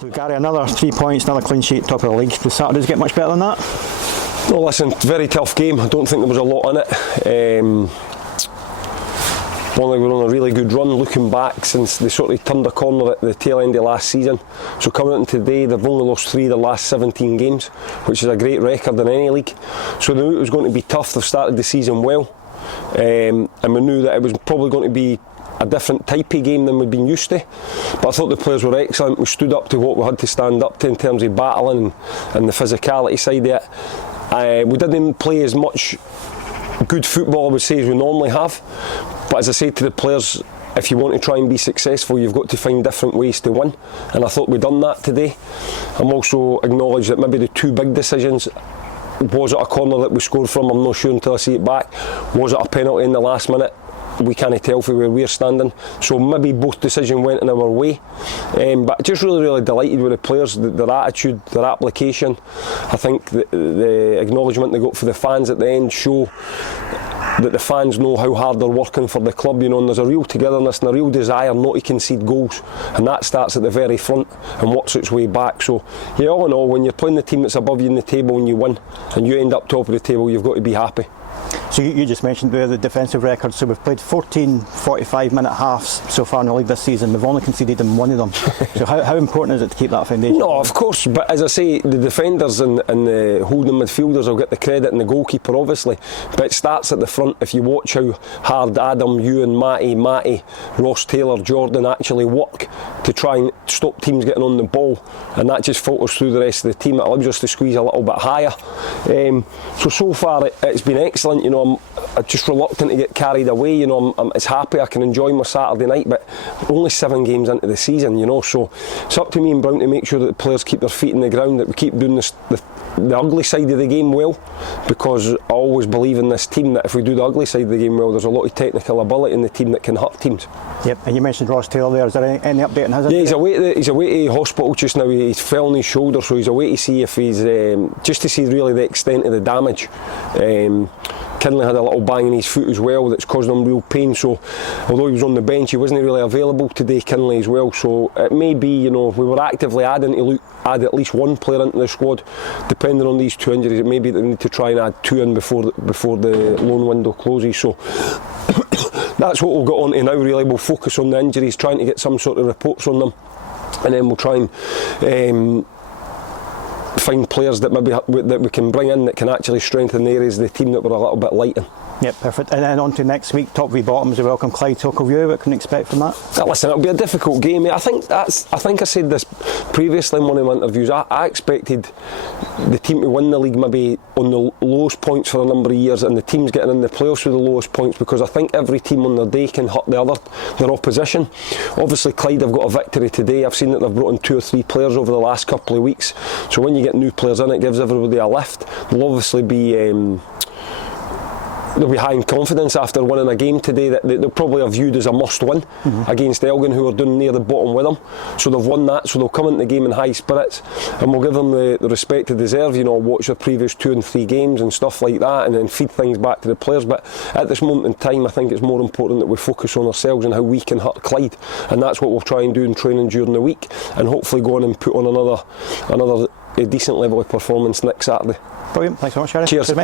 So Gary, another 3 points, another clean sheet, top of the league. Does Saturdays get much better than that? No, listen, very tough game. I don't think there was a lot in it. Bonnyrigg were on a really good run looking back since they sort of turned a corner at the tail end of last season. So coming into today, they've only lost 3 of the last 17 games, which is a great record in any league. So they knew it was going to be tough. They've started the season well, and we knew that it was probably going to be a different type of game than we've been used to. But I thought the players were excellent. We stood up to what we had to stand up to in terms of battling and the physicality side of it. We didn't play as much good football, I would say, as we normally have. But as I said to the players, if you want to try and be successful, you've got to find different ways to win. And I thought we'd done that today. I'm also acknowledged that maybe the 2 big decisions, was it a corner that we scored from? I'm not sure until I see it back. Was it a penalty in the last minute? We can't tell from where we're standing, so maybe both decisions went in our way, but just really delighted with the players, their attitude, their application. I think the acknowledgement they got for the fans at the end show that the fans know how hard they're working for the club, you know, and there's a real togetherness and a real desire not to concede goals, and that starts at the very front and works its way back. So yeah, all in all, when you're playing the team that's above you in the table and you win and you end up top of the table, you've got to be happy. So you just mentioned there the defensive record. So we've played 14 45-minute halves so far in the league this season. We've only conceded in 1 of them. So how important is it to keep that foundation? No, of course, but as I say, the defenders and the holding midfielders will get the credit, and the goalkeeper obviously, but it starts at the front. If you watch how hard Adam, Ewan, Matty, Ross Taylor, Jordan actually work to try and stop teams getting on the ball, and that just filters through the rest of the team, it allows us to squeeze a little bit higher. So far it's been excellent. You know, I'm just reluctant to get carried away. You know, I'm as happy I can enjoy my Saturday night, but only 7 games into the season, you know, so it's up to me and Brown to make sure that the players keep their feet in the ground, that we keep doing the ugly side of the game well, because I always believe in this team that if we do the ugly side of the game well, there's a lot of technical ability in the team that can hurt teams. Yep, and you mentioned Ross Taylor there. Is there any update on his injury? Yeah, he's away to hospital just now. He's fell on his shoulder, so he's away to see if he's just to see really the extent of the damage. Kinley had a little bang in his foot as well that's causing him real pain, so although he was on the bench, he wasn't really available today, Kinley, as well. So it may be, you know, we were actively adding to add at least 1 player into the squad. Depending on these 2 injuries, it may be that they need to try and add 2 in before the loan window closes. So that's what we'll get on to now, really. We'll focus on the injuries, trying to get some sort of reports on them, and then we'll try and find players that maybe that we can bring in that can actually strengthen the areas of the team that we're a little bit light in. Yep, perfect. And then on to next week, top v bottoms. We welcome Clyde Tocqueville. What can we expect from that? Listen, it'll be a difficult game. I think I said this previously in one of my interviews. I expected the team to win the league maybe on the lowest points for a number of years, and the teams getting in the playoffs with the lowest points, because I think every team on their day can hurt their opposition. Obviously Clyde have got a victory today. I've seen that they've brought in 2 or 3 players over the last couple of weeks, so when you get new players in, it gives everybody a lift. They'll obviously be they'll be high in confidence after winning a game today that they'll probably have viewed as a must-win against Elgin, who are down near the bottom with them. So they've won that, so they'll come into the game in high spirits, and we'll give them the respect they deserve. You know, watch their previous 2 and 3 games and stuff like that, and then feed things back to the players. But at this moment in time, I think it's more important that we focus on ourselves and how we can hurt Clyde, and that's what we'll try and do in training during the week, and hopefully go on and put on another decent level of performance next Saturday. Brilliant. Thanks so much, Gary. Cheers.